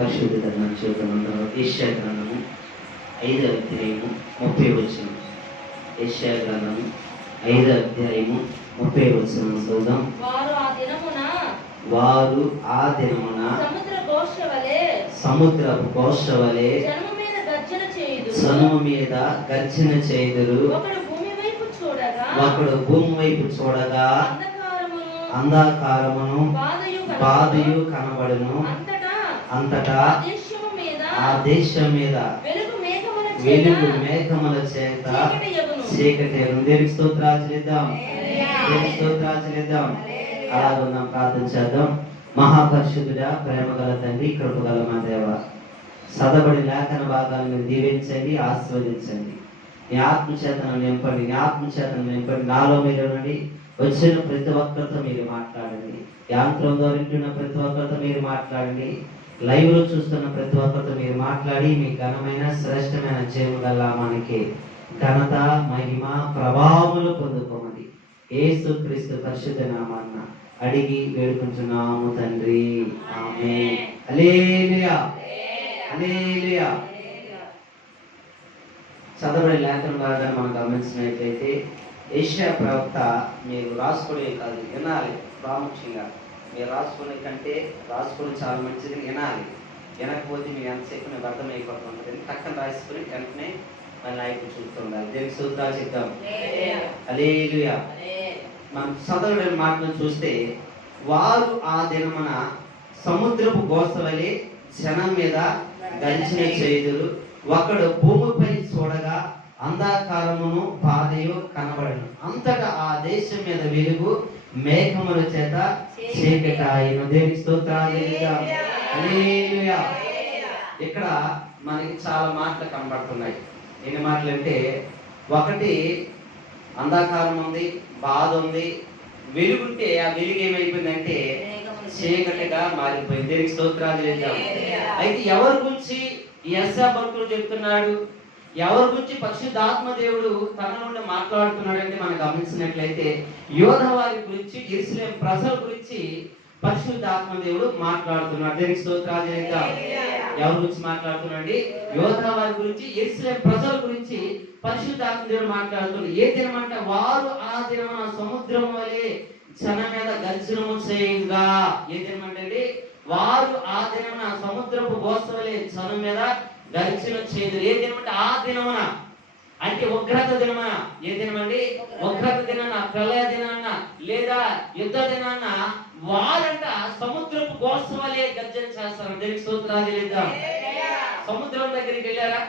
పరిశుద్ధ గ్రంథం చూద్దామంటారు. యెషయా గ్రంథము 5వ అధ్యాయము 30వ వచనం. యెషయా గ్రంథము 5వ అధ్యాయము 30వ వచనం చదువుదాం. వారు ఆ దినమున సముద్రపు ఘోష వలె జనము మీద గర్జన చేయుదురు. ఒకడు భూమి వైపు చూడగా అంధకారమును బాధయు కనబడును. అంతటా ఆ దేశం మీద వెలుగు మేఘముల చేత చీకటి. దేవునికి స్తోత్రాలు చెల్లిద్దాం. దేవునికి స్తోత్రాలు చెల్లిద్దాం. అలాగున్నాం. ప్రార్థన చేద్దాం. మహాపరిశుద్ధుడా, ప్రేమగల తండ్రి, కృపగల మా దేవ, చదవబడి లేఖన భాగాలను దీవించండి, ఆశీర్వదించండి. నీ ఆత్మచేతను నింపండి, నీ ఆత్మచేతను నింపండి. నాలో మీరు ఉండండి. వచ్చిన ప్రతి ఒక్కరితో మీరు మాట్లాడండి. యాంత్రం ద్వారా వింటున్న ప్రతి ఒక్కరితో మీరు మాట్లాడండి. లైవ్ లో చూస్తున్న ప్రతి ఒక్కరితో మీరు మాట్లాడి మీ ఘనమైన శ్రేష్టమైన జయము గల మనకి ఘనత, మహిమ, ప్రభావములు పొందుకోమని యేసుక్రీస్తు పరిశుద్ధ నామాన అడిగి వేడుకుంటున్నాము తండ్రి. ఆమేన్. హల్లెలూయా, హల్లెలూయా. చదవబడే లేఖన భాగాన్ని మనం గమనించినట్లయితే యెషయా ప్రవక్త, మీరు రాసుకునే కాదు వినాలి. ప్రాముఖ్యంగా మీరు రాసుకునే కంటే రాసుకోవడం చాలా మంచిది. వినాలి. వినకపోతే మీరు ఎంతసేపు నేను అర్థమైపోతుంటుంది. పక్కన రాసుకుని వెంటనే మళ్ళీ అయిపోయి చూస్తుండాలి. దేవునికి స్తోత్రాలు చెప్తాం. హల్లెలూయా. మనం చదవడం మాటను చూస్తే, వారు ఆ దినమున సముద్రపు ఘోష వలె జనం మీద గర్జన చేయుదురు. ఒకడు భూమిపై చూడగా అంధకారమును బాధయు కనబడను. అంతటా ఆ దేశం మీద వెలుగు మేఘముల చేత చీకటి ఆయను. దేవునికి స్తోత్రాలు చెల్లిద్దాం. హల్లెలూయా. ఇక్కడ మనకి చాలా మాటలు కనబడుతున్నాయి. ఎన్ని మాటలు అంటే, ఒకటి అంధకారం ఉంది, బాధ ఉంది. వెలుగుంటే ఆ వెలుగు ఏమైపోయిందంటే చీకటిగా మారిపోయింది. దేవునికి స్తోత్రాలు చెల్లిద్దాం. అయితే ఎవరి గురించి ఈ యెషయా భక్తుడు చెప్తున్నాడు? ఎవరి గురించి పరిశుద్ధాత్మ దేవుడు తన నుండి మాట్లాడుతున్నాడు అంటే మనం గమనించినట్లయితే, యోధ వారి గురించి, యెరూషలేము ప్రజల గురించి పరిశుద్ధాత్మ దేవుడు మాట్లాడుతున్నాడు. దేవునికి స్తోత్రాలు చెల్లిద్దాం. ఎవరి గురించి మాట్లాడుతున్నాడు? యోధ వారి గురించి, యెరూషలేము ప్రజల గురించి పరిశుద్ధాత్మ దేవుడు మాట్లాడుతున్నాడు. ఏ దినమంటే, వారు ఆ దినమున సముద్రం వలె జనం మీద గర్జనము చేయుగా. ఏ దినమంటే, వారు ఆ దినమున సముద్రపు ఘోష వలె జనం మీద గర్జన చేయుదురు. ఏ దినమంటే ఆ దినమున అంటే ఉగ్రత దినమున. ఏ దినమండి? ఉగ్రత దినాన, ప్రళయ దినాన, లేదా యుద్ధ దినాన వారంట సముద్రపు ఘోష వలె గర్జన చేస్తారు. దేవునికి స్తోత్రాలు చెల్లిద్దాం. సముద్రం దగ్గరికి వెళ్ళారా?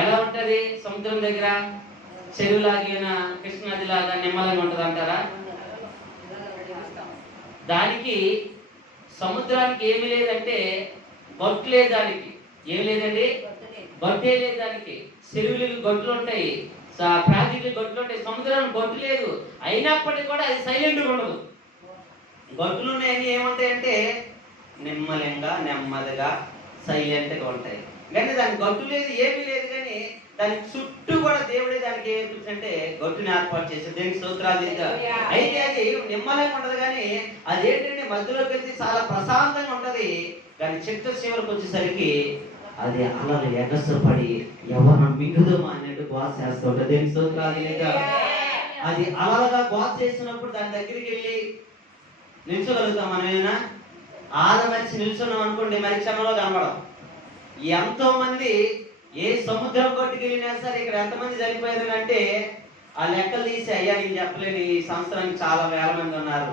ఎలా ఉంటది సముద్రం దగ్గర? చెరువులాగిన కృష్ణాది లాగా నిమ్మలంగా ఉంటది అంటారా? దానికి సముద్రానికి ఏమి లేదంటే గొట్టు లేదు. దానికి ఏం లేదండి, గొట్టే లేదు. దానికి చెరువులకి గొడ్లు ఉంటాయి, ప్రాజెక్టులు గొడ్లు ఉంటాయి. సముద్రానికి గొట్టు లేదు. అయినప్పటికీ కూడా అది సైలెంట్గా ఉండదు. గొడ్లు ఉన్నాయని ఏముంటాయంటే నిమ్మలంగా, నెమ్మదిగా, సైలెంట్గా ఉంటాయి. కానీ దానికి గొట్టు లేదు, ఏమీ లేదు. కానీ దాని చుట్టూ కూడా దేవుడే దానికి ఏమిటంటే గొట్టుని ఏర్పాటు చేశాడు. దేనికి స్తోత్రాలు చేద్దాం. అయితే అది నిమ్మలంగా ఉండదు, కానీ అదేంటంటే మధ్యలోకి వెళ్తే చాలా ప్రశాంతంగా ఉంటది. కానీ చిట్ట చివరికి వచ్చేసరికి అది అలలు ఎగసపడి ఎవరు మిగుదమా అన్నట్టు గ్వాస్ చేస్తూ ఉంటుంది. దేనికి స్తోత్రాలు చేద్దాం. అది అలలుగా గ్వాస్ చేసినప్పుడు దాని దగ్గరికి వెళ్ళి నిల్చోగలుగుతాం మనం? ఏమైనా ఆదమరిచి నిల్చున్నాం అనుకోండి, మరి క్షణంలో కనబడం. ఎంతో మంది ఏ సముద్రం కొట్టుకు వెళ్ళినా సరే ఇక్కడ ఎంతమంది చనిపోయారు అంటే ఆ లెక్కలు తీసి, అయ్యా నేను చెప్పలేని, ఈ సంవత్సరానికి చాలా వేల మంది ఉన్నారు.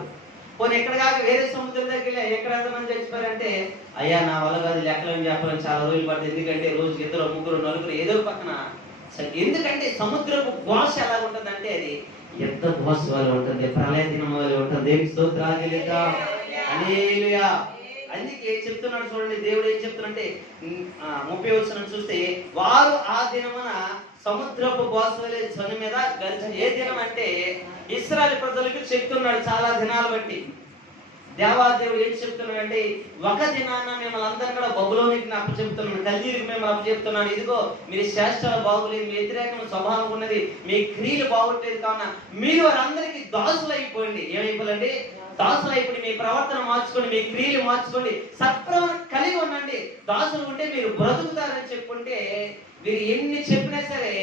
పోనీ ఎక్కడ కాక వేరే సముద్రం దగ్గర ఎక్కడ ఎంతమంది చచ్చిపోయారంటే, అయ్యా నా వల్ల కాదు లెక్కలని చెప్పాలని చాలా రోజులు పడుతుంది. ఎందుకంటే రోజుకి 2, 3, 4 ఏదో పక్కన. ఎందుకంటే సముద్రపు ఘోష ఎలా ఉంటుందంటే అది ఎంత ఘోష వల్ల ఉంటుంది, ప్రళయ దినం వల్ల ఉంటుంది. దేవునికి స్తోత్రాలు చెల్లిద్దాం. హల్లెలూయా. అందుకే చెప్తున్నాడు చూడండి, దేవుడు ఏం చెప్తున్నాడంటే 30వ వచనం చూస్తే, వారు ఆ దినమున సముద్రపు ఘోష వలె జనం మీద గర్జన. ఏ దినం అంటే ఇశ్రాయేలు ప్రజలకు చెప్తున్నాడు చాలా దినాలు బట్టి. దేవాదేవుడు ఏం చెప్తున్నాడు అంటే, ఒక దినాన మిమ్మల్ని అందరినీ కూడా బబులోనికి అప్పచెప్తున్నాను, కల్దీయులకు మిమ్మల్ని అప్పచెప్తున్నాను. ఇదిగో మీరు శ్రేష్ఠాలు బాగోలేదు, మీ వ్యతిరేకమైన స్వభావం ఉన్నది, మీ క్రియలు బాగోట్లేదు, కావున మీరు వారందరికీ దాసులు అయిపోయింది. ఏమైపోయింది? దాసులు ఇప్పుడు మీ ప్రవర్తన మార్చుకోండి, మీ క్రియలు మార్చుకోండి, సత్ప్రవర్తన కలిగి ఉండండి. దాసులు ఉంటే మీరు బ్రతుకుతారని చెప్పుంటే మీరు ఎన్ని చెప్పినా సరే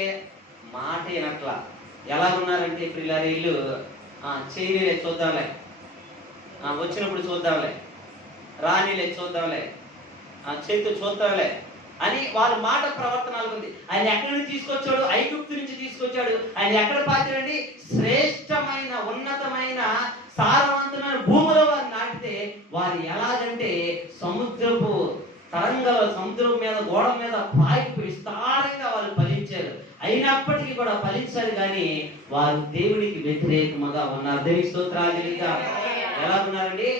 మాట వినట్లా. ఎలా ఉన్నారంటే పిల్లలు వీళ్ళు చేయలే చూద్దాంలే, వచ్చినప్పుడు చూద్దాంలే, రానిలే చూద్దాంలే, చేతు చూద్దాంలే అని వాళ్ళ మాట ప్రవర్తనలు ఉంది. ఆయన ఎక్కడి నుంచి తీసుకొచ్చాడు? ఐగుప్తు నుంచి తీసుకొచ్చాడు. ఆయన ఎక్కడ పాచాడండి? శ్రేష్టమైన ఉన్నతమైన సారవంతమైన భూమిలో వారు నాటితే వారు ఎలాగంటే సముద్రపు తరంగంలో సముద్రం మీద గోడ మీద పాయికి విస్తారంగా వాళ్ళు ఫలించారు. అయినప్పటికీ కూడా ఫలించారు, కానీ వారు దేవునికి వ్యతిరేకముగా ఉన్నారు. దేవునికి స్తోత్రాలు. ఎలా ఉన్నారండి?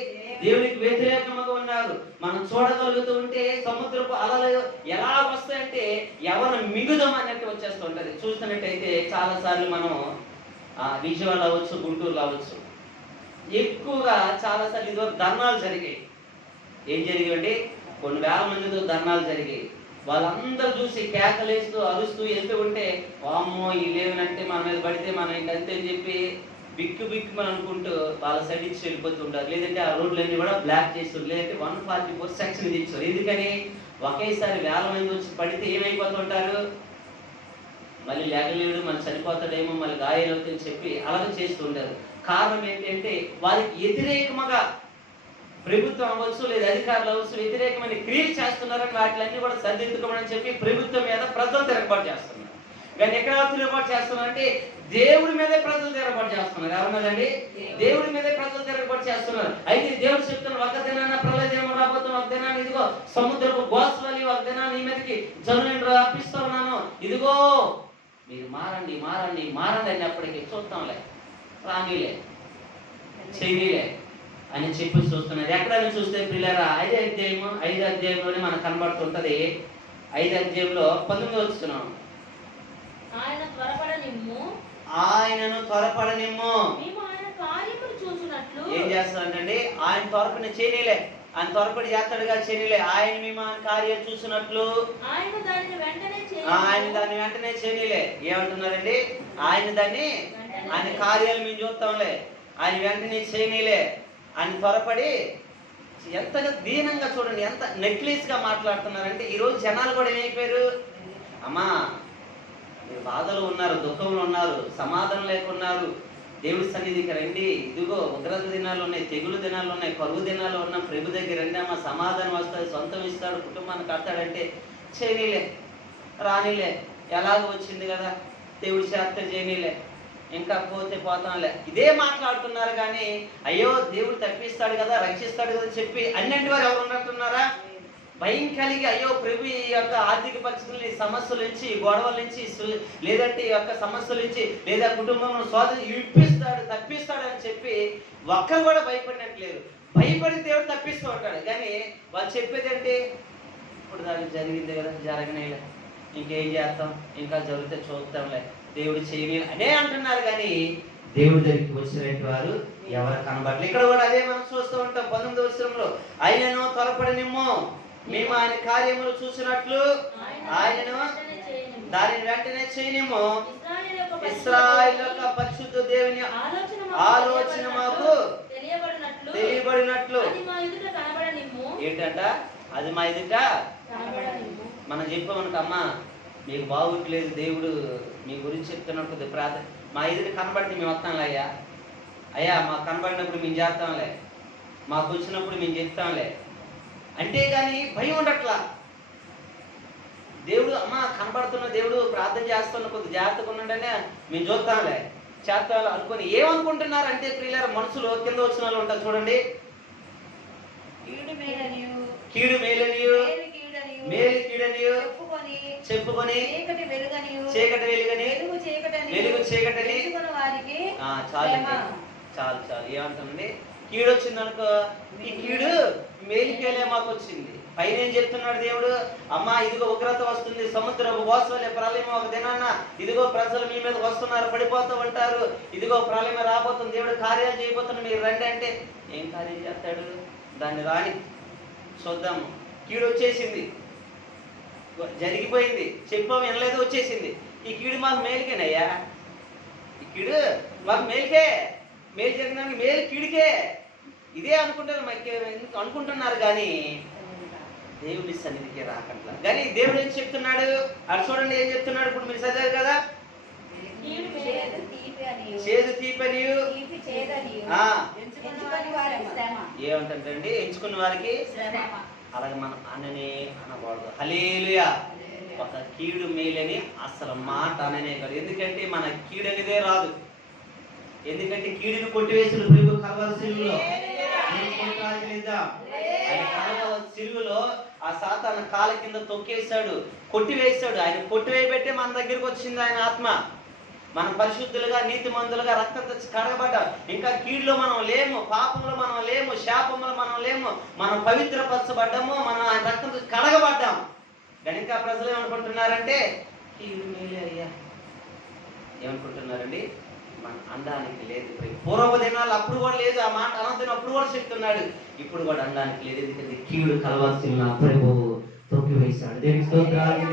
దేవునికి వ్యతిరేకంగా ఉన్నారు. మనం చూడగలుగుతూ ఉంటే సముద్రపు అలలు ఎలా వస్తాయంటే ఎవరు మిగుదం అన్నట్టు వచ్చేస్తూ ఉంటది. చూస్తున్నట్టయితే చాలా సార్లు మనం విజయవాడ అవ్వచ్చు, గుంటూరులో అవ్వచ్చు, ఎక్కువగా చాలా సార్లు ఇదివరకు ధర్నాలు జరిగాయి. ఏం జరిగాయండి? కొన్ని వేల మందితో ధర్నాలు జరిగాయి. వాళ్ళందరూ చూసి కేకలేస్తూ అరుస్తూ వెళ్తూ ఉంటే వామ్మో ఈ లేవనంటే మన మీద పడితే మనం ఇంకంతే అని చెప్పి బిక్కు బిక్కుమని అనుకుంటూ వాళ్ళ సైడ్ ఇచ్చి వెళ్ళిపోతుంటారు. లేదంటే ఆ రోడ్లన్నీ కూడా బ్లాక్ చేస్తారు, లేదంటే 144 సెక్షన్ ఇచ్చారు. ఎందుకని? ఒకేసారి వేల మంది వచ్చి పడితే ఏమైపోతుంటారు? మళ్ళీ లేకలేడు, మళ్ళీ చనిపోతాడేమో, మళ్ళీ గాయాలవుతుందని చెప్పి అలాగే చేస్తుంటారు. కారణం ఏంటంటే వారికి వ్యతిరేకముగా ప్రభుత్వం అవ్వచ్చు లేదా అధికారులు అవ్వచ్చు వ్యతిరేకమైన క్రియలు చేస్తున్నారని వాటిలన్నీ కూడా సరిదిద్దుకోమని చెప్పి ప్రభుత్వం మీద ప్రజలు తిరగబాటు చేస్తున్నారు. కానీ ఎక్కడ తిరగబాటు చేస్తున్నారంటే దేవుడి మీదే ప్రజలు తిరగబాటు చేస్తున్నారు. ఎవరన్నదండి? దేవుడి మీదే ప్రజలు తిరగబాటు చేస్తున్నారు. అయితే దేవుడు చెప్తున్నారు, ఒక దినాన ప్రళయ దినం రాబోతున్నా, ఒక దినాన్ని ఇదిగో సముద్రపు గోస్వలి, ఒక దినాన్ని ఈ మీదకి జనులను రప్పిస్తా ఉన్నాను, ఇదిగో మీరు మారండి మారండి మారండి అని అప్పటికి చూస్తాంలే, రానిలే, చెయ్యిలే అని చెప్పి చూస్తున్నారు. ఎక్కడైనా చూస్తే పిల్లరా 5 అధ్యాయంలోనే మనకు కనబడుతుంటది. 5 అధ్యాయంలో 19 వస్తున్నాం. ఆయనను త్వరపడనిమ్ము. ఏం చేస్తాడండి? ఆయన త్వరపడిన చేయలే, ఆయన త్వరపడి చేస్తాడుగా చేయలే. ఆయన మేము కార్యం చూసినట్లు ఆయన దాన్ని వెంటనే చేయలే. ఏమంటున్నారండి? ఆయన కార్యాలు మేము చూస్తాంలే, ఆయన వెంటనే చేయలే. ఆయన త్వరపడి ఎంతగా దీనంగా చూడండి, ఎంత నెక్లెస్ గా మాట్లాడుతున్నారంటే ఈరోజు జనాలు కూడా ఏమైపోయారు? అమ్మా మీరు బాధలు ఉన్నారు, దుఃఖంలో ఉన్నారు, సమాధానం లేకున్నారు, దేవుడి సన్నిధికి రండి, ఇదిగో ఉగ్రత దినాలు ఉన్నాయి, తెగులు దినాలు ఉన్నాయి, కరువు దినాలు ఉన్నాం, ప్రభు దగ్గర రండి అమ్మా, సమాధానం వస్తుంది, సొంతం ఇస్తాడు, కుటుంబాన్ని కడతాడంటే చేయనీలే, రానిలే, ఎలాగ వచ్చింది కదా దేవుడి చేత చేయనీలే, ఇంకా పోతే పోతాంలే, ఇదే మాట్లాడుతున్నారు. కానీ అయ్యో దేవుడు తప్పిస్తాడు కదా, రక్షిస్తాడు కదా చెప్పి అన్నింటి వారు ఎవరు ఉన్నట్టున్నారా? భయం కలిగి అయ్యో ప్రభు ఈ యొక్క ఆర్థిక పరిస్థితుల్ని, సమస్యల నుంచి, గొడవల నుంచి, లేదంటే ఈ యొక్క సమస్యల నుంచి, లేదా కుటుంబంలో ఇప్పిస్తాడు తప్పిస్తాడు అని చెప్పి ఒక్కరు కూడా భయపడినట్లేరు. భయపడి దేవుడు తప్పిస్తూ ఉంటాడు. కానీ వాళ్ళు చెప్పేది అంటే ఇప్పుడు దానికి జరిగింది కదా, జరగనేలే, ఇంకేం చేస్తాం, ఇంకా జరిగితే చూస్తాంలే, దేవుడు చేయని అనే అంటున్నారు. కానీ దేవుడి దగ్గరికి వచ్చినట్టు వారు ఎవరు కనబడలేదు. ఇక్కడ కూడా అదే మనం చూస్తూ ఉంటాం. 19వ వచనంలో ఆయనను త్వరపడనిమ్ము, మేము ఆయన కార్యములు చూసినట్లు ఆయనను దానిని వెంటనే చేయనిమ్ము. ఇశ్రాయేలు యొక్క పరిశుద్ధ దేవుని ఆలోచన మాకు తెలియబడినట్లు. ఏంటంట? అది మా ఎదుట మనం చెప్పామనుకో, అమ్మా మీకు బాగుట్లేదు, దేవుడు మీ గురించి చెప్తున్నప్పుడు ప్రార్థన మా ఎదుట కనబడితే మేము వస్తాంలే అయ్యా, అయ్యా మాకు కనబడినప్పుడు మేము చేస్తాంలే, మాకు వచ్చినప్పుడు మేము చెప్తాంలే అంటే. కానీ భయం ఉండట్లా. దేవుడు అమ్మ కనబడుతున్న దేవుడు ప్రార్థన చేస్తున్న కొద్ది జాగ్రత్తగా ఉండండి, మేము చూస్తాంలే చేస్తాం అనుకొని ఏమనుకుంటున్నారు అంటే ప్రియులారా, మనసులో కింద వచ్చిన వాళ్ళు ఉంటారు చూడండి. కీడు మేలనియు మేలు కీడనియు చెప్పుకొని చీకటి వెలుగని వెలుగు చీకటని. చాలు చాలు చాలు. ఏమంటానండి? కీడు వచ్చింది అనుకో, ఈ కీడు మేలుకేలే మాకు వచ్చింది. పైన ఏం చెప్తున్నాడు దేవుడు? అమ్మా ఇదిగో ఉగ్రత వస్తుంది, సముద్రపు ఓసవలే ప్రళయం ఒక దినాన్న, ఇదిగో ప్రజలు మీ మీద వస్తున్నారు, పడిపోతూ ఉంటారు, ఇదిగో ప్రళయం రాబోతుంది, దేవుడు కార్యాలు చేయబోతున్నాడు, మీరు రండి అంటే ఏం కార్యం చేస్తాడు? దాన్ని రాని చూద్దాము. కీడు వచ్చేసింది, జరిగిపోయింది, చెప్పాం వినలేదు, వచ్చేసింది. ఈ కీడు మాకు మేలుకేనయ్యా, ఈ కీడు మాకు మేలుకే, మేలు జరిగినానికి మేలు కీడుకే. ఇదే అనుకుంటున్నారు కానీ దేవుడి సన్నిధికి రాకట్లా. కానీ దేవుడు ఏం చెప్తున్నాడు అది చూడండి, ఏం చెప్తున్నాడు. ఇప్పుడు మీరు చదివారు కదా, చేదు తీపనియు ఏమంటారండి, ఎంచుకున్న వారికి. అలాగే మనం అననే అనకూడదు. హల్లెలూయా. ఒక కీడు మేలని అసలు మాట అననే కాదు. ఎందుకంటే మన కీడు అనేదే రాదు. ఎందుకంటే కీడును కొట్టివేసిన ప్రభు కల్వరి శిలువలో సిలువలో ఆ సాతాను కాళ్ళ కింద తొక్కేశాడు, కొట్టివేశాడు. ఆయన కొట్టివేయబెట్టే మన దగ్గరికి వచ్చింది ఆయన ఆత్మ. మనం పరిశుద్ధులుగా నీతిమంతులుగా రక్తం తెచ్చి కడగబడ్డాం. ఇంకా కీడులో మనం లేము, పాపంలో మనం లేము, శాపంలో మనం లేము. మనం పవిత్రపరచబడ్డాము, మనం ఆయన రక్తం తెచ్చి కడగబడ్డాం. కానీ ఇంకా ప్రజలు ఏమనుకుంటున్నారంటే కీడు మేలే అయ్యా. ఏమనుకుంటున్నారండి, మన అండానికి లేదు. పూర్వ దినాలు అప్పుడు కూడా లేదు, ఆ మాట అనంతరం అప్పుడు కూడా చెప్తున్నాడు. ఇప్పుడు కూడా అండానికి లేదు. ఎందుకంటే కీడు కలవాల్సిన ప్రభు తొక్కి వేశాడు. దేవుని స్తోత్రాలు.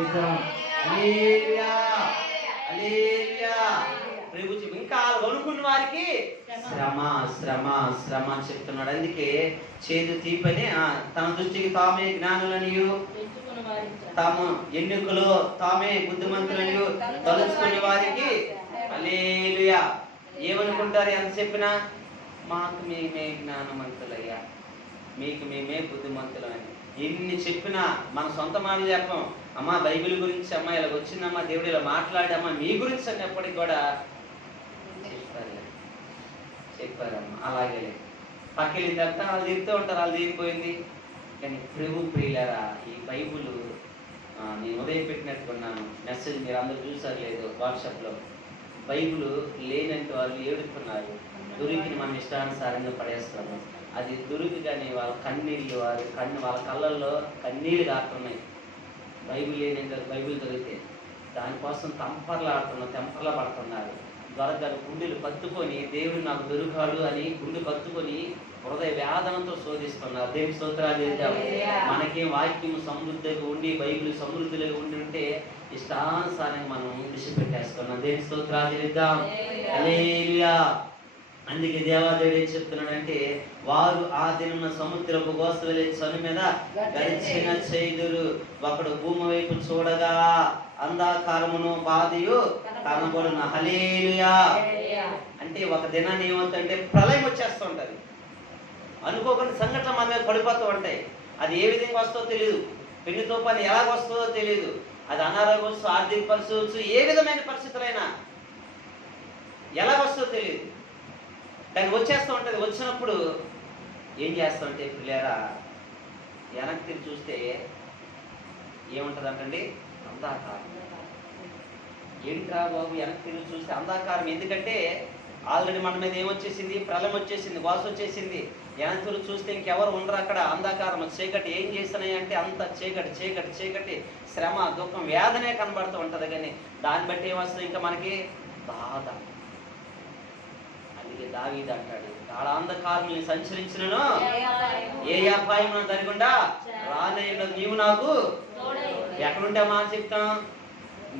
ప్రభు చెప్పి ఇంకా అనుకున్న వారికి శ్రమ శ్రమ శ్రమ అని చెప్తున్నాడు. అందుకే చేదు తీపని తన దృష్టికి తామే జ్ఞానులనియు తాము ఎన్నికలు తామే బుద్ధిమంతులనియు తలుచుకునే వారికి హల్లెలూయా. ఏమనుకుంటారు ఎంత చెప్పినా, మాకు మేమే జ్ఞానవంతులయ్యా, మీకు మేమే బుద్ధిమంతులని ఎన్ని చెప్పినా మన సొంత మాటలు చెప్పాం. అమ్మా బైబిల్ గురించి అమ్మా ఇలా వచ్చిందమ్మా, దేవుడు ఇలా మాట్లాడమ్మా మీ గురించి అన్నప్పటికి కూడా చెప్పారమ్మా. అలాగే పక్కెళ్ళిన తర్వాత వాళ్ళు చెప్తూ ఉంటారు, వాళ్ళు తీరిపోయింది. కానీ ప్రభు ప్రియులారా, ఈ బైబుల్ నేను ఉదయం పెట్టినట్టుకున్నాను మెసేజ్, మీరు అందరూ చూసారు లేదు వాట్సాప్లో. బైబుల్ లేనంటే వాళ్ళు ఏడుతున్నారు, దొరికి మనం ఇష్టానుసారంగా పడేస్తాము. అది దొరికిగానే వాళ్ళ కన్నీళ్ళు వాళ్ళ కళ్ళల్లో కన్నీళ్ళు కారుతున్నాయి. బైబిల్ లేనంటే బైబిల్ దొరికితే దానికోసం తెంపర్లా పడుతున్నారు. దొరకని గుండెలు కత్తుకొని దేవుడు నాకు దొరికాడు అని గుండె కత్తుకొని హృదయ వేదనతో శోధిస్తున్నారు. దేవుని స్తోత్రాలు చేద్దాం. మనకేం వాక్యం సమృద్ధిగా ఉండి బైబిల్ సమృద్ధిగా ఉండి ఉంటే ఇష్టానుసారంగా మనం విడిచిపెట్టేస్తున్నాం. దేవుని స్తోత్రాలు చేద్దాం. హల్లెలూయా. అందుకే దేవాదేవుడు ఏం చెప్తున్నాడంటే, వారు ఆ దినమున సముద్రపు గోసవెలే చను మీద గరిచిన చేదురు, ఒకడు భూమి వైపు చూడగా అంధకారమును బాధయు కనబడును. హల్లెలూయా. అంటే ఒక దినాన్ని ఏమవుతుందంటే ప్రళయం వచ్చేస్తూ ఉంటది. అనుకోకుండా సంఘటన మన మీద పడిపోతూ ఉంటాయి. అది ఏ విధంగా వస్తుందో తెలియదు, పెళ్లితో పని ఎలాగ వస్తుందో తెలియదు. అది అనారోగ్యం వచ్చు, ఆర్థిక పరిస్థితి వచ్చు, ఏ విధమైన పరిస్థితులైనా ఎలాగ వస్తుందో తెలియదు. దాన్ని వచ్చేస్తూ ఉంటుంది. వచ్చినప్పుడు ఏం చేస్తామంటే పిల్లారా, వెనక్కి తిరిగి చూస్తే ఏముంటుంది అంటండి, అంధకారం. ఏంట్రా బాబు వెనక్కి తిరిగి చూస్తే అంధకారం. ఎందుకంటే ఆల్రెడీ మన మీద ఏమొచ్చేసింది, ప్రళయం వచ్చేసింది, వాసు వచ్చేసింది. వెనక్కి తిరిగి చూస్తే ఇంకెవరు ఉండరు అక్కడ. అంధకారం, చీకటి. ఏం చేస్తున్నాయి అంటే అంత చీకటి చీకటి చీకటి, శ్రమ దుఃఖం వేదనే కనబడుతూ ఉంటుంది. కానీ దాన్ని బట్టి ఏమొస్తుంది, ఇంకా మనకి బాధ. దావీదు అంటాడు, కాళాంధకారుల్ని సంచరించినను ఏ అపాయం జరగకుండా రానయ్య, నీవు నాకు ఎక్కడుంటే మాట చెప్తాం.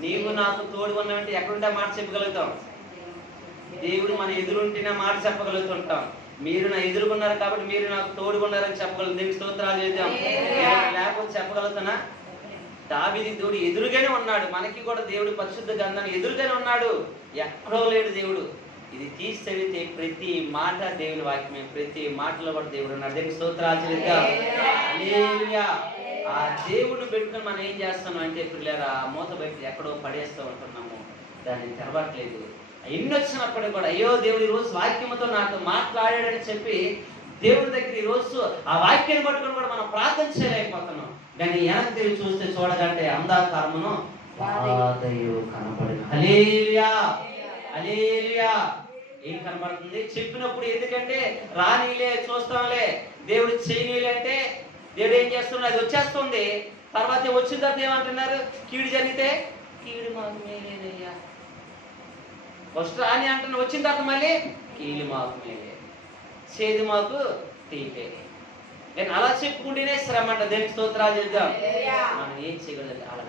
నీవు నాకు తోడు ఉన్నావంటే ఎక్కడుంటే మాట చెప్పగలుగుతాం. దేవుడు మన ఎదురుంటేనే మాట చెప్పగలుగుతుంటాం. మీరు నా ఎదురుకున్నారు కాబట్టి మీరు నాకు తోడుకున్నారని చెప్పగలుగుతాం. దేవుని స్తోత్రాలు చేద్దాం. లేకపోతే చెప్పగలుగుతానా? దావీదు దేవుడు ఎదురుగానే ఉన్నాడు. మనకి కూడా దేవుడు పరిశుద్ధ గ్రంథాన్ని ఎదురుగానే ఉన్నాడు, ఎక్కడో లేడు దేవుడు. ఇది తీసి చదివితే ప్రతి మాట దేవుని వాక్యమే, ప్రతి మాటలో కూడా దేవుడు ఉన్నాడు. దేవుని స్తోత్రాలు చేద్దాం. హల్లెలూయా. ఆ దేవుడు పెట్టుకుని మనం ఏం చేస్తున్నాం అంటే పిల్లరా, మూత బయట ఎక్కడో పడేస్తూ ఉంటున్నాము, దాన్ని తెరవట్లేదు. ఎన్ని వచ్చినప్పటికీ కూడా అయ్యో దేవుడు ఈరోజు వాక్యంతో నాతో మాట్లాడాడని చెప్పి దేవుడి దగ్గర ఈరోజు ఆ వాక్యాన్ని పట్టుకుని కూడా మనం ప్రార్థన చేయలేకపోతున్నాం. కానీ వెనక్కి తిరిగి చూస్తే చూడగంటే అంధకారమును బాధయు కనపడిన. హల్లెలూయా. హల్లెలూయా. ఏం కనబడుతుంది చెప్పినప్పుడు? ఎందుకంటే రానీలే, చూస్తాంలే, దేవుడు చేయనీలే అంటే దేవుడు ఏం చేస్తున్నాడు, అది వచ్చేస్తుంది. తర్వాత వచ్చిన తర్వాత ఏమంటున్నారు, కీడు జరిగితే కీడు మాకు మేలేనయ్యా. ఫస్ట్ రాని అంటున్నా, వచ్చిన తర్వాత మళ్ళీ కీడు మాకు మేలే, చేదు మాకు తీపే. కానీ అలా చెప్పుకుంటేనే శ్రమ అంట. దేనికి స్తోత్రాలు చేద్దాం. మనం ఏం చేయగలదు అలా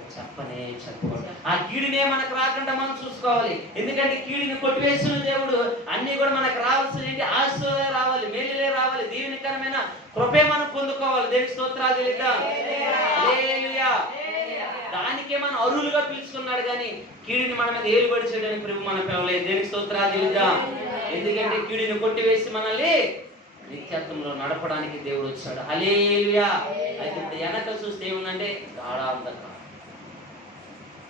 చెప్పకూడదు. ఆ కీడునే మనకు రాకుండా మనం చూసుకోవాలి. ఎందుకంటే కీడుని కొట్టివేసిన దేవుడు అన్ని కూడా మనకు రావాల్సిన ఏంటి? ఆశీర్వాదాలే రావాలి, మేలులే రావాలి, దీవెనకరమైన కృపే మనం పొందుకోవాలి. దేనికి స్తోత్రాలు చేద్దాం. హల్లెలూయా. దానికే మనం అరువులుగా పిలుచుకున్నాడు, కానీ కీడుని మన మీద ఏలుబడి చేయడానికి ప్రభు మన పిలవలేదు. దేనికి స్తోత్రాలు చేద్దాం. ఎందుకంటే కీడుని కొట్టివేసి మనల్ని నిత్యత్వంలో నడపడానికి దేవుడు వచ్చాడు. హల్లెలూయా. అయితే ఇప్పుడు వెనక చూస్తే ఏముందంటే గాఢాంధకారం.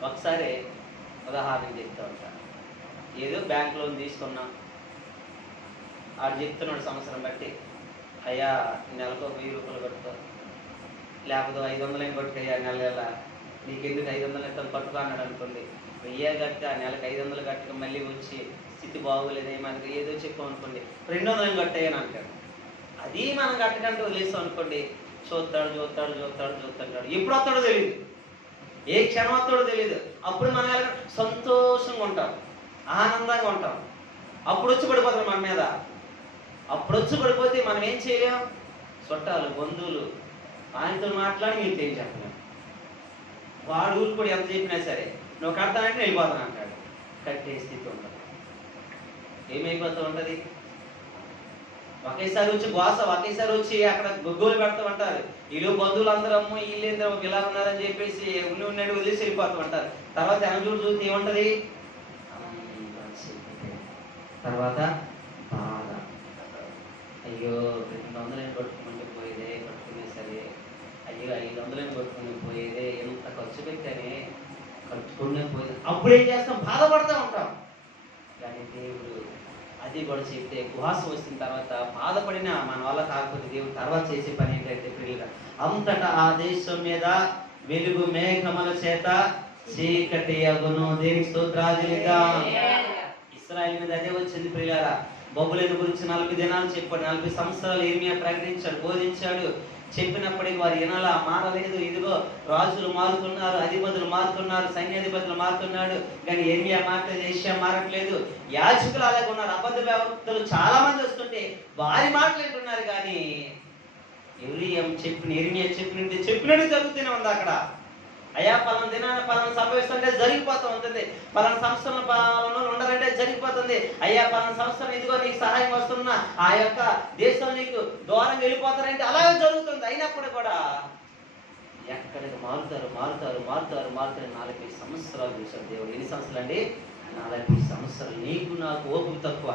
ఒకసారి ఉదాహరణ చెప్తా ఉంటాను. ఏదో బ్యాంక్ లోన్ తీసుకున్నాం, ఆడు చెప్తున్నాడు సంవత్సరం బట్టి, అయ్యా నెలకు 1000 రూపాయలు కట్టుకో, లేకపోతే 500 ఏం కట్టుకయ్యా నెల, నీకెందుకు 500 ఎంత కట్టుకో అన్నాడు అనుకోండి. 1000 కట్టుక నెలకు 500 కట్టుక మళ్ళీ వచ్చి స్థితి బాగోలేదు మనకి ఏదో చెప్పాం అనుకోండి, 200 కట్టయ్యాను అంటాడు. అది మనం కట్టకంటే వదిలేస్తాం అనుకోండి, చూస్తాడు. ఎప్పుడు వస్తాడో తెలియదు, ఏ క్షణం వస్తాడో తెలియదు. అప్పుడు మనం సంతోషంగా ఉంటాం, ఆనందంగా ఉంటాం. అప్పుడు వచ్చి పడిపోతాం మన మీద. అప్పుడు వచ్చి పడిపోతే మనం ఏం చేయలేం. చుట్టాలు, బంధువులు ఆయనతో మాట్లాడి మీకు ఏం చెప్పలేం. వాడు ఊరు కూడా ఎంత చెప్పినా సరే నువ్వు కడతానంటే వెళ్ళిపోతాను అంటాడు. కట్టే స్థితి ఉంటుంది. ఏమైపోతూ ఉంటుంది? ఒకేసారి వచ్చి గోస, ఒకేసారి వచ్చి అక్కడ గొగ్గోలు పెడతా ఉంటారు. వీళ్ళు బంధువులు అందరూ అమ్మో వీళ్ళేంద్ర ఇలా ఉన్నారని చెప్పేసి ఉన్నట్టు వదిలేసి వెళ్ళిపోతూ ఉంటారు. తర్వాత ఎనజూడు చూస్తే ఏముంటది? తర్వాత బాధ. అయ్యో 200 కొట్టుకుంటే పోయేదే, కట్టుకునే సరే. అయ్యో 500 కొట్టుకుని పోయేదే, ఎంత ఖర్చు పెట్టానే, కట్టుకునే పోయేది. అప్పుడు ఏం చేస్తాం? బాధపడతా ఉంటాం. కానీ దేవుడు అది కూడా చెప్తే గుహాస వచ్చిన తర్వాత బాధపడిన మన వల్ల కాకపోతే దేవుడు తర్వాత చేసే పని ఏంటంటే ప్రియులుగా, అంతటా ఆ దేశం మీద వెలుగు మేఘముల చేత చీకటి అగును. దేనికి స్తోత్రాలు. ఇశ్రాయేలు మీద అదే వచ్చింది ప్రియులారా. బబులోను గురించి 40 దినాలు చెప్పాడు. 40 సంవత్సరాలు ఇర్మియా ప్రకటించాడు, బోధించాడు. చెప్పినప్పటికీ వారు వినాలా, మారలేదు. ఇదిగో రాజులు మారుతున్నారు, అధిపతులు మారుతున్నారు, సైన్యాధిపతులు మారుతున్నాడు, కానీ ఇర్మియా మారట్లేదు, యెషయా మారట్లేదు. యాజకులు అలాగే ఉన్నారు. అబద్ధ ప్రవక్తలు చాలా మంది వస్తుంటే వారి మాటలు వింటున్నారు, కానీ ఇర్మియా చెప్పినట్టు జరుగుతూనే ఉంది. అక్కడ అయ్యా పలానా దినాన్ని పలానా సంభవిస్తుంటే జరిగిపోతూ ఉంటుంది, పలానా సంవత్సరం పలానా ఉండరంటే జరిగిపోతుంది. అయ్యా పలానా సంవత్సరం ఇదిగో నీకు సహాయం వస్తున్నా, ఆ యొక్క దేశం నీకు దూరం వెళ్ళిపోతారంటే అలాగే జరుగుతుంది. అయినప్పుడు కూడా ఎక్కడికి మారుతారు 40 సంవత్సరాలు చూశాడు దేవుడు. ఎన్ని సంవత్సరాలు అండి? 40 సంవత్సరాలు. నీకు నాకు ఓపిక తక్కువ.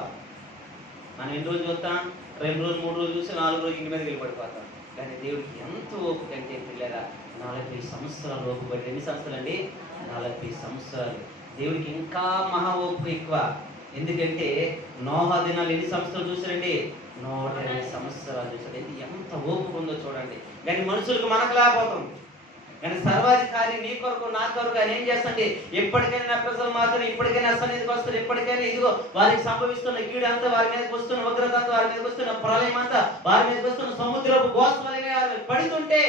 మనం ఎన్ని రోజులు చూస్తాం? 2 రోజులు 3 రోజులు చూసి 4 రోజులు ఇంటి మీద వెళ్ళిపడిపోతాం. కానీ దేవుడికి ఎంత ఓపిక అంటే పిల్లరా, 40 సంవత్సరాలు ఓపిక. ఎన్ని సంవత్సరాలు అండి? 40 సంవత్సరాలు. దేవుడికి ఇంకా మహా ఓపిక ఎక్కువ. ఎందుకంటే నోహ దినాలు ఎన్ని సంవత్సరాలు చూసారండి? 120 సంవత్సరాలు చూసాడు. ఎంత ఓపిక ఉందో చూడండి. కానీ మనుషులకు మనకు లేకపోతాం. కానీ సర్వాధికారి నీ కొరకు నా కొరకు ఆయన ఏం చేస్తాండి, ఎప్పటికైనా నా ప్రజలు మాత్రం ఇప్పటికైనా సన్నిధికి వస్తారు, ఎప్పటికైనా ఇదిగో వారికి సంభవిస్తున్న కీడు అంతా వారి మీదకి వస్తున్న, ఉగ్రత అంతా వారి మీదకి వస్తున్న, ప్రళయం అంతా వారి మీదకి వస్తున్న, సముద్రపు గోస్వలనే వారి పడుతుంటే,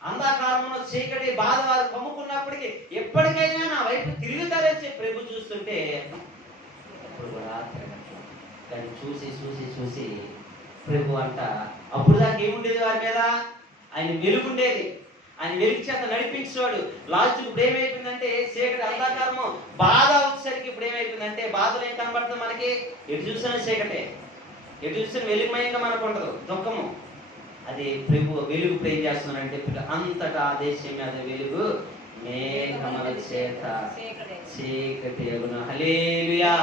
అంధకారంలో చీకటి బాధ వారు కమ్ముకున్నప్పటికీ ఎప్పటికైనా నా వైపు తిరుగుతారని చెప్పి ప్రభు చూస్తుంటే అప్పుడు కూడా కానీ చూసి ప్రభు అంట అప్పుడు దాకా ఏముండేది వారి మీద? ఆయన వెలుగుండేది, ఆయన వెలుగు చేత నడిపించేవాడు. లాస్ట్ ఇప్పుడు ఏమైపోయిందంటే చీకటి అంధకారము బాధ వచ్చేసరికి ఇప్పుడు ఏమైపోయిందంటే బాధలు ఏం కనబడుతుంది మనకి? ఎటు చూసినా చీకటే, ఎటు చూసిన వెలుగుమయంగా మనకు ఉండదు, దుఃఖము. అది ప్రభు వెలుగు ప్రేమ చేస్తున్నాడంటే అంతటా ఆ దేశం మీద వెలుగు మేఘముల చేత చీకటి అగును. హల్లెలూయా.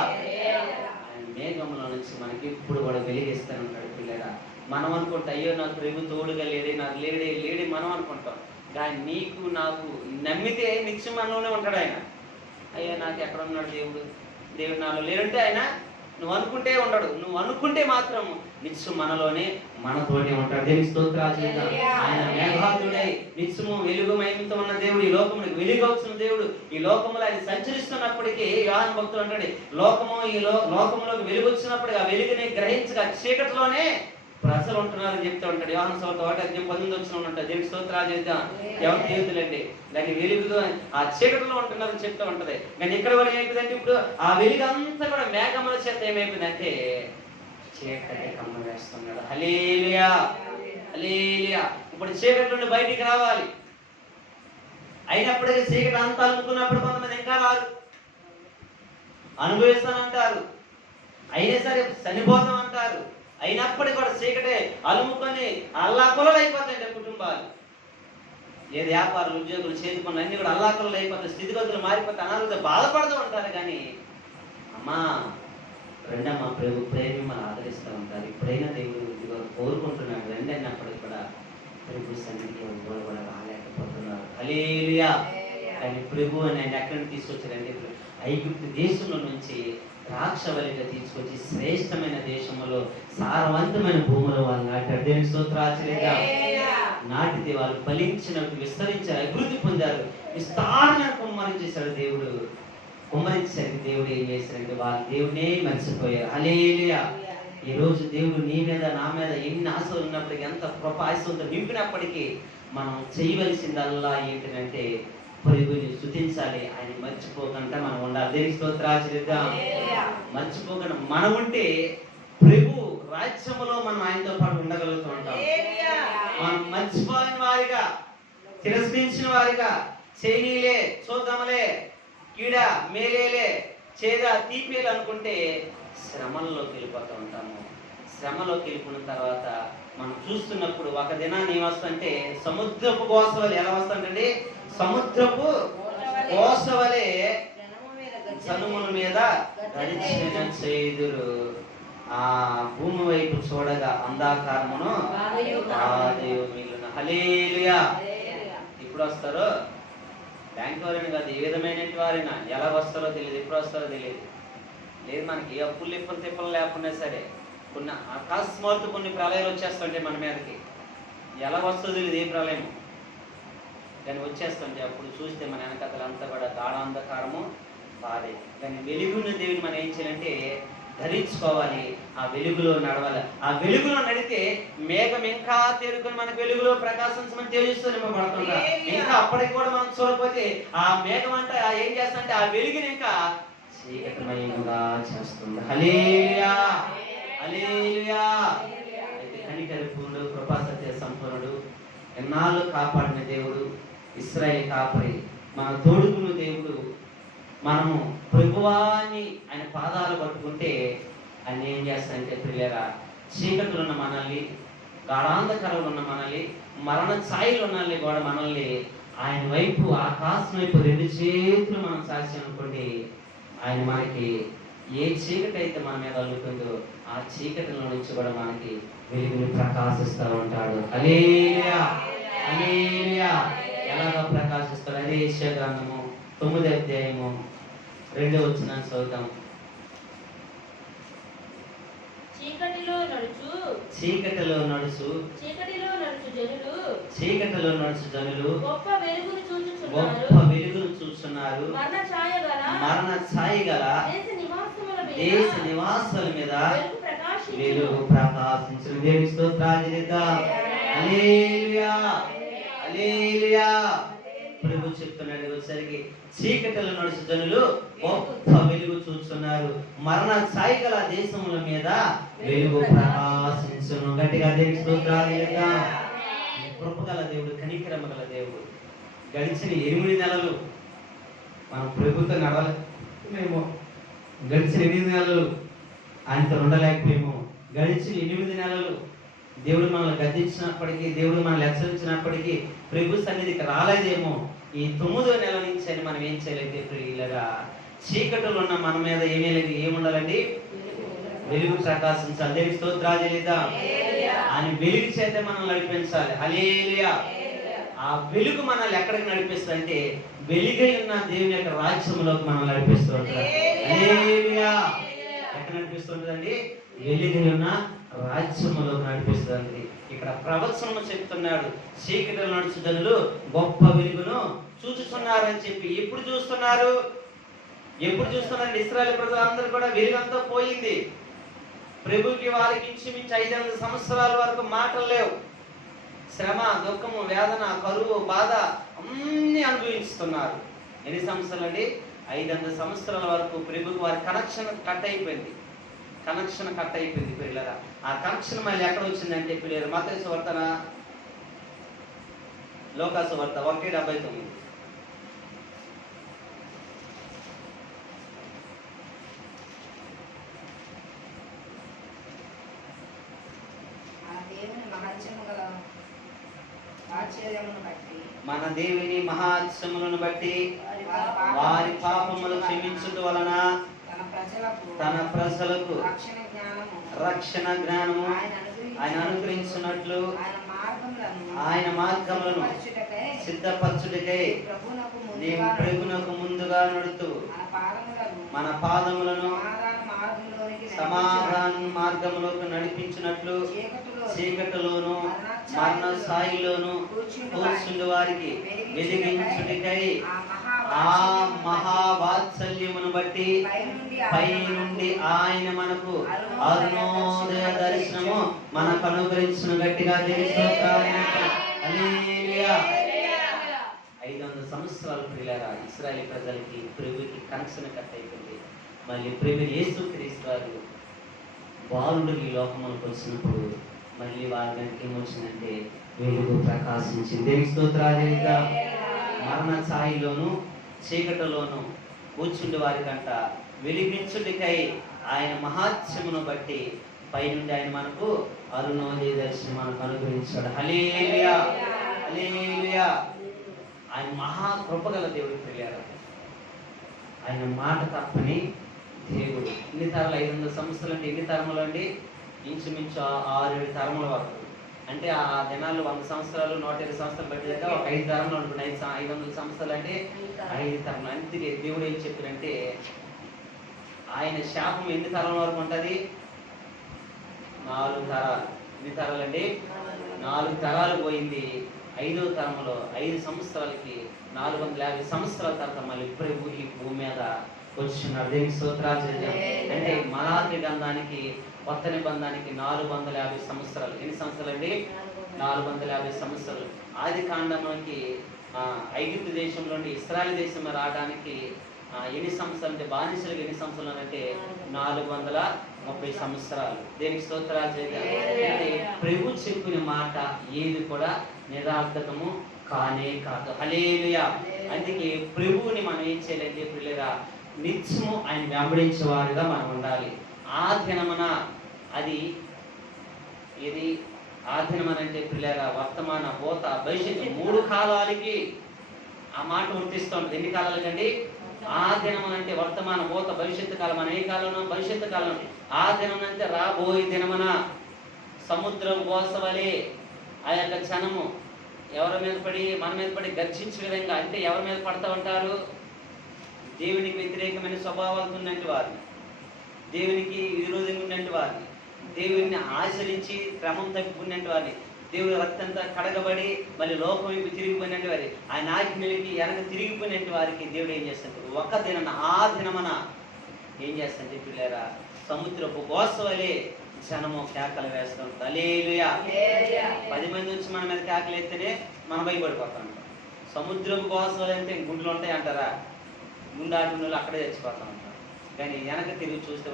మేఘముల నుంచి మనకి ఇప్పుడు కూడా వెలిగిస్తాను ఉంటాడు పిల్లరా. మనం అనుకుంటాం అయ్యో నాకు ప్రభు తోడుగా లేడే, నాకు లేడే మనం అనుకుంటాం. కానీ నీకు నాకు నమ్మితే నిత్యం మనలోనే ఉంటాడు ఆయన. అయ్యో నాకు ఎక్కడ ఉన్నాడు దేవుడు నాలో లేదంటే ఆయన నువ్వు అనుకుంటే ఉండడు, నువ్వు అనుకుంటే మాత్రం నిత్యం మనలోనే మనతోనే ఉంటాడు. దేవుని స్తోత్రాలు చేద్దాం. ఆయన మేఘాతుడై నిత్యము వెలుగుమయంతో ఉన్న దేవుడు, ఈ లోకమునికి వెలుగొచ్చిన దేవుడు. ఈ లోకములో ఆయన సంచరిస్తున్నప్పటికీ యోహాను భక్తుడు అంటాడు, లోకములోకి వెలుగొచ్చినప్పటికీ ఆ వెలుగుని గ్రహించగా చీకటిలోనే ప్రజలు ఉంటున్నారని చెప్తూ ఉంటాడు. యోహాను సువార్త 1:18 ఉంటాడు. దేవుని స్తోత్రాలు చేద్దాం. ఎవరి దేవుతులండి దాన్ని వెలుగులో ఆ చీకటిలో ఉంటున్నారని చెప్తూ ఉంటది. కానీ ఇక్కడ కూడా ఏమైపోయిందంటే ఇప్పుడు ఆ వెలుగు అంతా కూడా మేఘముల చేత ఏమైపోయిందంటే చీకటి కమ్మ వేస్తున్నాడు. హల్లెలూయా. హల్లెలూయా. ఇప్పుడు చీకటి నుండి బయటికి రావాలి. అయినప్పటికీ చీకటి అంతా అనుకున్నప్పుడు కొంతమంది ఇంకా రారు, అనుభవిస్తానంటారు, అయినా సరే చనిపోతాం అంటారు. అయినప్పటికీ కూడా చీకటే అలుముకొని అల్లాకొలలు అయిపోతాయండి కుటుంబాలు. లేదు వ్యాపారులు, ఉద్యోగులు, చేతి పనులు అన్ని కూడా అల్లాకొలలు అయిపోతాయి, స్థితిగతులు మారిపోతే అనారోగ్యం బాధపడుతూ ఉంటారు. కానీ అమ్మా రెండమ్మా ప్రేమ మిమ్మల్ని ఆదరిస్తూ ఉంటారు. ఇప్పుడైనా దేవుడు కోరుకుంటున్నాడు రండి అన్నప్పటికీ కూడా ప్రభు సన్నిధికి ఎవరు కూడా రాలేకపోతున్నారు. హల్లెలూయా. కానీ ప్రభు అని ఆయన ఎక్కడి నుంచి తీసుకొచ్చారంటే ఐగుప్తు దేశంలో నుంచి ద్రాక్షవల్లిగా తీసుకొచ్చి శ్రేష్టమైన దేశంలో సారవంతమైన భూములు వాళ్ళు నాటారు. దేవుని స్తోత్రాలు. నాటితే వాళ్ళు ఫలించినట్టు విస్తరించారు, అభివృద్ధి పొందారు, విస్తారమైన కుమ్మరించేశాడు దేవుడు. కుమ్మరించేసరికి దేవుడు ఏం చేశారంటే వాళ్ళు దేవుడినే మర్చిపోయారు. హల్లెలూయా. ఈ రోజు దేవుడు నీ మీద నా మీద ఎన్ని ఆశలు ఉన్నప్పటికీ, ఎంత కృప ఆశతో నింపినప్పటికీ మనం చేయవలసిందల్లా ఏంటంటే ప్రభువుని స్తుతించాలి. ఆయన మర్చిపోకుండా మనం ఉండాలి. దేవుని స్తోత్రాలు. మర్చిపోకుండా మనం ఉంటే ప్రభు రాజ్యములో మనం ఆయనతో పాటు ఉండగలుగుతూ ఉంటాం. మనం మర్చిపోయిన వారిగా, తిరస్కరించిన వారిగా, చేయనీలే, చూద్దామలే, కీడ మేలేలే, చేదా తీపేలు అనుకుంటే శ్రమల్లోకి వెళ్ళిపోతూ ఉంటాము. శ్రమలోకి వెళ్ళిపోయిన తర్వాత మనం చూస్తున్నప్పుడు ఒక దినాన్ని ఏమొస్తుంటే సముద్రపు కోసవలే. ఎలా వస్తుందండి? సముద్రపు కోసవలే జనముల మీద గడిచిన చేదురు. ఆ భూమి వైపు చూడగా అంధాకారమును మిగిలిన. హల్లెలూయా. ఇప్పుడు వస్తారో బ్యాంక్ వారిని కాదు, ఏ విధమైన వారైనా ఎలా వస్తారో తెలియదు, ఎప్పుడు వస్తారో తెలియదు. లేదు మనకి ఏ అప్పులు ఇప్పలు తిప్పలు లేకుండా సరే కొన్ని అకస్మాత్తు కొన్ని ప్రళయాలు వచ్చేస్తుంటే మన మీదకి, ఎలా వస్తుందో తెలియదు ఏ ప్రళయం, కానీ వచ్చేస్తుంటే అప్పుడు చూస్తే మన వెనకతలంతా కూడా గాఢాంధకారము బాధే. కానీ వెలుగున్న దేవుని మనం ఏం చేయాలంటే ధరించుకోవాలి, ఆ వెలుగులో నడవాలి. ఆ వెలుగులో నడితే మేఘం ఇంకా తేరుకొని మనకు వెలుగులో ప్రకాశించమని తేజస్సు నింపబడుతుందా. ఇంకా అప్పటికి కూడా మనం చూడకపోతే ఆ మేఘం అంటే ఏం చేస్తుంటే ఆ వెలుగుని ఇంకా చీకటిమయంగా చేస్తుంది. హల్లెలూయా. హల్లెలూయా. అయితే కనికరిపుడు, కృపా సత్య సంపన్నుడు, ఎన్నాళ్ళు కాపాడిన దేవుడు, ఇశ్రాయేలు కాపరి, మన తోడుకున్న దేవుడు. మనము ప్రభువాన్ని ఆయన పాదాలు పట్టుకుంటే ఆయన ఏం చేస్తారంటే ప్రియులారా, చీకట్లు ఉన్న మనల్ని, గాఢాంధకారంలో ఉన్న మనల్ని, మరణ ఛాయలు ఉన్న కూడా మనల్ని ఆయన వైపు, ఆకాశం వైపు రెండు చేతులు మనం సాక్షి అనుకోండి, ఆయన మనకి ఏ చీకటి అయితే మన మీద అల్లుతుందో ఆ చీకటిలో నుంచి కూడా మనకి వెలుగుని ప్రకాశిస్తూ ఉంటాడు. హల్లెలూయా. హల్లెలూయా. ఎలాగో ప్రకాశిస్తాడు? అదే యెషయా గ్రంథము 9వ అధ్యాయము 2వ వచనాన్ని చదువుతాం. చీకటిలో నడుచు జనులు గొప్ప వెలుగును చూస్తున్నారు. మరణ ఛాయ గల దేశ నివాసుల మీద వెలుగు ప్రకాశించును. దేవుని స్తోత్రాలు చేద్దాం. హల్లెలూయా. హల్లెలూయా. ప్రభు చెప్తున్నాడు వచ్చేసరికి చీకటిలో నడుచు జనులు గొప్ప వెలుగు చూస్తున్నారు, మరణ ఛాయ గల దేశముల మీద వెలుగు ప్రకాశించును. గట్టిగా దేవుని స్తోత్రాలు చేద్దాం. కృపగల దేవుడు, కనికరమ గల దేవుడు. గడిచిన 8 నెలలు మనం ప్రభుత్వం నడవలేమో, గడిచిన 8 నెలలు ఆయనతో ఉండలేకపోయేమో, గడిచిన 8 నెలలు దేవుడు మనల్ని గద్దించినప్పటికీ, దేవుడు మనల్ని హెచ్చరించినప్పటికీ ప్రభు సన్నిధికి రాలేదేమో. ఈ 9వ నెల నుంచి అని మనం ఏం చేయలేదు ప్రియులరా, చీకటిలో ఉన్న మన మీద ఏముండాలండి? వెలుగు ప్రకాశించాలి. దేవుని స్తోత్రాలు చేద్దాం. ఆయన వెలుగు చేత మనం నడిపించాలి. హల్లెలూయా. ఆ వెలుగు మనల్ని ఎక్కడికి నడిపిస్తుంది అంటే వెలుగై ఉన్న దేవుని యొక్క రాజ్యంలోకి మనం నడిపిస్తూ ఉంటారు. హల్లెలూయా. ఎక్కడ నడిపిస్తుంటదండి? వెలుగై ఉన్న రాజ్యములోకి నడిపిస్తుంది. ఇక్కడ ప్రవచనము చెప్తున్నాడు, చీకటిలో నడుచు జనులు గొప్ప వెలుగును చూస్తున్నారని చెప్పి. ఎప్పుడు చూస్తున్నారు? చూస్తున్నారండి? ఇశ్రాయేలు ప్రజలందరూ కూడా వెలుగంతా పోయింది. ప్రభుకి వారికి ఇంచుమించు 500 సంవత్సరాల వరకు మాటలు లేవు. శ్రమ, దుఃఖము, వేదన, కరువు, బాధ అన్ని అనుభవిస్తున్నారు. ఎన్ని సంవత్సరాలు అండి? 500 సంవత్సరాల వరకు ప్రభుకి వారి కనెక్షన్ కట్ అయిపోయింది. కనెక్షన్ కట్ అయిపోయింది పిల్లరా. ఆ కనెక్షన్ మళ్ళీ ఎక్కడ వచ్చిందంటే పిల్లలు మత్తయి సువార్తన లూకా సువార్త 1:79. మన దేవుని మహాత్సములను బట్టి వారి పాపములు క్షమించుట వలన తన ప్రజలకు రక్షణ జ్ఞానము ఆయన అనుగ్రహించినట్లు ఆయన మార్గములను సిద్ధపరచుటకై నీవు ప్రభునకు ముందుగా నడుతూ మన పాదములను సమాధాన మార్గములోకి నడిపించినట్లు చీకటిలోను మరణ స్థాయిలోను కూర్చుండు వారికి వెలిగించుటకై ఆ మహావాత్సల్యమును బట్టి పై నుండి ఆయన మనకు అరుణోదయ దర్శనము మనకు అనుగ్రహించిన గట్టిగా హల్లెలూయా. 500 సంవత్సరాల పిల్లరా ఇశ్రాయేలు ప్రజలకి ప్రభుకి కనెక్షన్ కట్ అయిపోయింది. మళ్ళీ ప్రభు యేసుక్రీస్తు వారు బాలుడు ఈ లోకములకు వచ్చినప్పుడు మళ్ళీ వారి దానికి ఏమొచ్చిందంటే వెలుగు ప్రకాశించింది. దేవునికి స్తోత్రాలు. మరణ ఛాయిలోను చీకటిలోను కూర్చుండే వారికంట వెలిగించుటకై ఆయన మహాత్మ్యమును బట్టి పైనుండి ఆయన మనకు అరుణోదయ దర్శనం మనకు అనుగ్రహించాడు. హల్లెలూయా హల్లెలూయా. ఆయన మహాకృపగల దేవుడు ప్రియులారా. ఆయన మాట తప్పని దేవుడు. ఎన్ని తరాలు? 500 సంవత్సరాలు అంటే ఎన్ని తరములు అండి? ఇంచుమించు 6-7 తరముల వరకు. అంటే ఆ దినాలు 100 సంవత్సరాలు 120 సంవత్సరాలు బట్టి ఒక 5 తరములు అనుకున్నాయి. 500 సంవత్సరాలు అంటే 5 తరములు. అందుకే దేవుడు ఏం చెప్పారంటే ఆయన శాపం ఎన్ని తరాల వరకు ఉంటుంది? 4 తరాలు. ఎన్ని తరాలు అండి? 4 తరాలు పోయింది. 5వ తరములో 5 సంవత్సరాలకి 450 సంవత్సరాల తర్వాత మళ్ళీ ప్రభు ఈ భూమి మీద వచ్చినాడు. దేవుని స్తోత్రాలు చేద్దాం. అంటే మలాకి గ్రంథానికి కొత్త నిబంధనానికి 450 సంవత్సరాలు. ఎన్ని సంవత్సరాలు అండి? 450 సంవత్సరాలు. ఆది కాండంలోకి ఐగుప్తు దేశం నుండి ఇశ్రాయేలు దేశం రావడానికి ఎన్ని సంవత్సరాలు అంటే బానిసలకు ఎన్ని సంవత్సరాలు అంటే 430 సంవత్సరాలు. దేనికి స్తోత్రాలు చేద్దాం. అంటే ప్రభు చెప్పిన మాట ఏది కూడా నిరార్థకము కానే కాదు. హల్లెలూయా. అందుకే ప్రభువుని మనం ఏం చేయాలంటే పిల్లరా నిత్యము ఆయన వెంబడించే వారిగా మనం ఉండాలి. ఆ దినమున అది ఇది ఆ దినమన అంటే పిల్లరా వర్తమాన భూత భవిష్యత్తు 3 కాలాలకి ఆ మాట వర్తిస్తుంది. ఎన్ని కాలాలకండి? ఆ దినమన అంటే వర్తమాన భూత భవిష్యత్తు కాలం. మన ఏ కాలంలో? భవిష్యత్తు కాలం. ఆ దినం అంటే రాబోయే దినమన సముద్రం కోసవలే ఆ యొక్క జనము ఎవరి మీద పడి మన మీద పడి గర్జించే విధంగా. అంటే ఎవరి మీద పడతా ఉంటారు? దేవునికి వ్యతిరేకమైన స్వభావాలతో ఉన్నట్టు వారిని, దేవునికి విరోధంగా ఉన్నట్టు వారిని, దేవుడిని ఆచరించి క్రమం తప్పిపోయినట్టు వారిని, దేవుడి రక్తంతో కడగబడి మళ్ళీ లోకం వైపు తిరిగిపోయినట్టు వారి, ఆయన ఆజ్ఞలకి వెనక తిరిగిపోయినట్టు వారికి దేవుడు ఏం చేస్తాడు? ఒక దిన ఆ దినమన ఏం చేస్తాడు పిల్లరా సముద్రపు గోసవలే జనము కేకలు వేస్తూ ఉంటారు. హల్లెలూయా. 10 మంది వచ్చి మన మీద కేకలు ఎత్తేనే మనం భయపడిపోతాం. సముద్రం గోసవలే అంటే గుండెలు ఉంటాయి అంటారా? గుండాటి అక్కడే చచ్చిపోతా ఉంటారు. కానీ వెనక తిరిగి చూస్తే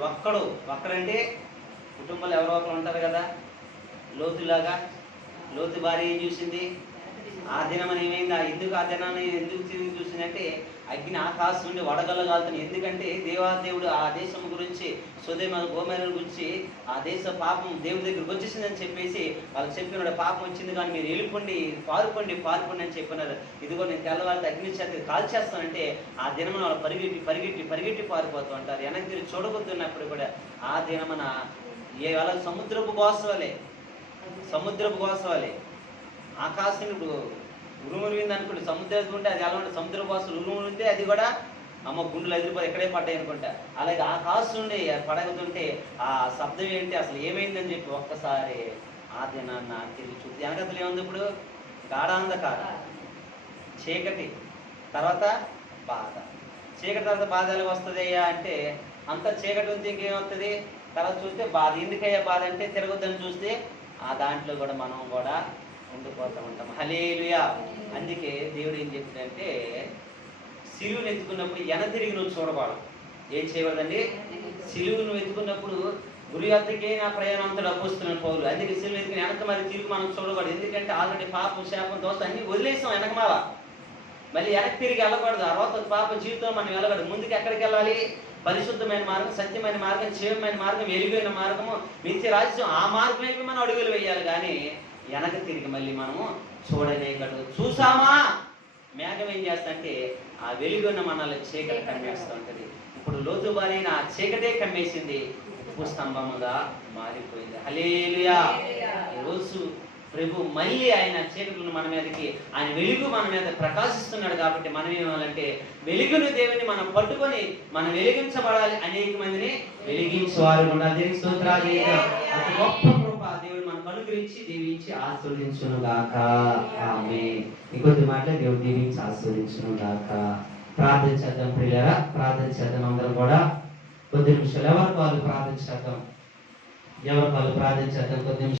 ఒక్కడంటే కుటుంబాలు ఎవరో ఒకరు ఉంటారు కదా. లోతు భార్య ఏం చూసింది? ఆ దినమని ఏమైంది? ఎందుకు ఆ దినాన్ని ఎందుకు తిరిగి చూసిందంటే అగ్ని ఆకాశం నుండి వడగల్ల కాలుతుంది. ఎందుకంటే దేవాదేవుడు ఆ దేశం గురించి సొదొమ గొమొర్రా గురించి ఆ దేశ పాపం దేవుడి దగ్గరికి వచ్చేసిందని చెప్పేసి వాళ్ళు చెప్పినాడు. పాపం వచ్చింది కానీ మీరు వెళ్ళిపోండి, పారిపోండి అని చెప్పినారు. ఇదిగో నేను తెల్లవారితో అగ్ని చేత కాల్చేస్తానంటే ఆ దినమున వాళ్ళు పరిగెట్టి పారిపోతూ ఉంటారు. వెనక్కి తిరిగి చూడబోతున్నప్పుడు కూడా ఆ దినమున వాళ్ళ సముద్రపు గోసవలే ఆకాశం ఇప్పుడు ఉరుములు అనుకోండి. సముద్రం ఉంటే అది ఎలా ఉంటే సముద్ర భాషలు ఉరుములు ఉంటే అది కూడా అమ్మ గుండెలు ఎదిరిపోయి ఎక్కడే పడ్డాయి అనుకుంటా. అలాగే ఆకాశం ఉండి పడగతుంటే ఆ శబ్దం ఏంటి అసలు ఏమైందని చెప్పి ఒక్కసారి ఆ దినాన్న తిరిగి చూసి వెనకతలు ఏముంది? ఇప్పుడు గాఢాంధకారం, చీకటి, తర్వాత బాధ. చీకటి తర్వాత బాధ ఎలా వస్తుంది అయ్యా అంటే అంత చీకటి ఉంది ఇంకేమవుతుంది? తర్వాత చూస్తే బాధ. ఎందుకయ్యా బాధ అంటే తిరగొద్దని చూస్తే ఆ దాంట్లో కూడా మనం కూడా ఉండిపోతూ ఉంటాం. హల్లెలూయా. అందుకే దేవుడు ఏం చెప్తుందంటే సిలువను ఎత్తుకున్నప్పుడు తిరిగి నువ్వు చూడకూడదు. ఏం చేయకూడదండి? సిలువను ఎత్తుకున్నప్పుడు గురి వద్దకే నా ప్రయాణం అంతా అపోస్తున్న పౌలు. అందుకే సిలువ ఎత్తుకుని వెనక మరి తిరిగి మనం చూడకూడదు. ఎందుకంటే ఆల్రెడీ పాపం, శాపం, దోషం అన్ని వదిలేసాం వెనకమాల. మళ్ళీ వెనక్కి తిరిగి వెళ్ళకూడదు. ఆ రోజు పాప జీవితం మనం వెళ్ళకూడదు. ముందుకు ఎక్కడికి వెళ్ళాలి? పరిశుద్ధమైన మార్గం, సత్యమైన మార్గం, క్షేమమైన మార్గం, వెలుగైన మార్గము, నిత్య రాజ్యం. ఆ మార్గం వైపు మనం అడుగులు వేయాలి. కానీ వెనక తిరిగి మళ్ళీ మనము చూడలేకడు. చూసామా? మేఘం ఏం చేస్తంటే ఆ వెలుగున్న మనల్ని చీకటి కమ్మేస్తూ ఉంటుంది. ఇప్పుడు లోతు బారైన ఆ చీకటే కమ్మేసింది, ఉప్పు స్తంభముగా మారిపోయింది. హల్లెలూయా. ఈరోజు ప్రభు మళ్ళీ ఆయన చీకట్లను మన మీదకి, ఆయన వెలుగు మన మీద ప్రకాశిస్తున్నాడు. కాబట్టి మనం ఏమాలంటే వెలుగును దేవుని మనం పట్టుకొని మనం వెలిగించబడాలి. అనేక మందిని వెలిగించేవారు ఉండాలి. దేవునికి స్తోత్రాలు. అతి గొప్ప కృప దేవుడు మనకు అనుగ్రహించి దీవించి ఆస్వాదించును గాక. ఆమేన్. ఇంకొద్ది మాటలు దేవుడు దీవించి ఆస్వాదించును గాక. ప్రార్థన చేద్దాం ప్రియులారా, ప్రార్థన చేద్దాం. అందరం కూడా కొద్ది నిమిషాలు ఎవరికి వాళ్ళు ప్రార్థన చేద్దాం. కొద్ది నిమిషాలు